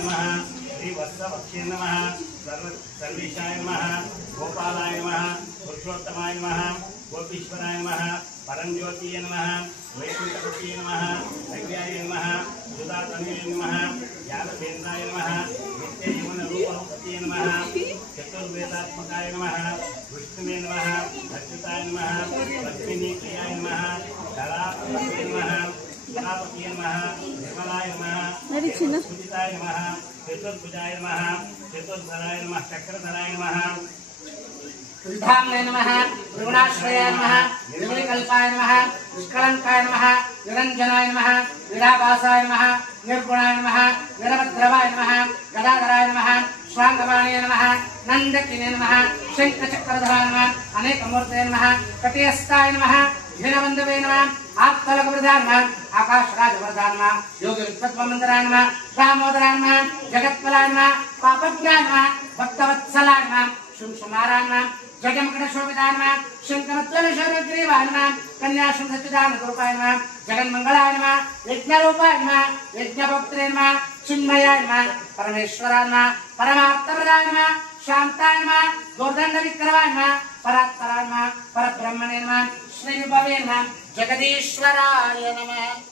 नमः श्री वत्सवक्षे नमः सर्वेशाय नमः गोपालाय नमः पुरुषोत्तमाय नमः गोपीश्वराय नमः परंज्योतिये नमः वैकुंठपतिये नमः नव्याय नमः सुधातनये नमः ज्ञानकेन्द्राय नमः नित्यजीवनरूपपतिये नमः चतुर्वेदात्मकाय नमः विष्णुवे नमः अच्युताय नमः लक्ष्मीप्रियाय नमः धरापतये नमः सुरापतये नमः निर्मलाय नमः सुजिताय नमः चतुर्भुजाय नमः चतुर्धराय नमः चक्रधराय नमः सिद्धांगाय नमः त्रिगुणाश्रयाय नमः निर्विकल्पाय नमः निष्कलंकाय नमः निरंजनाय नमः निराभासाय नमः निर्गुणाय नमः निरभद्रवाय नमः गदाधराय नमः स्वांगवाणीय नमः नंदकिने नमः शंखचक्रधराय नमः अनेकमूर्तये नमः कटियस्ताय नमः धीनबंधवे नमः आप्तलकवृधाय नमः आकाशराजवरदाय नमः योगी विद्वत्वमंदराय नमः दामोदराय नमः जगत्पलाय नमः पापज्ञाय नमः भक्तवत्सलाय नमः शुंशुमाराय नमः जगन्मकटशोभिताय नमः शंकरत्वलशौर्यग्रीवाय नमः कन्याशुंसच्चिदानरूपाय नमः जगन्मंगलाय नमः यज्ञरूपाय नमः यज्ञभोक्त्रे नमः चिन्मयाय नमः परमेश्वराय नमः परमार्थप्रदाय नमः शान्ताय नमः गोर्दण्डविक्रमाय नमः परात्पराय नमः परब्रह्मणे नमः श्रीविभवे नमः जगदीश्वराय नमः।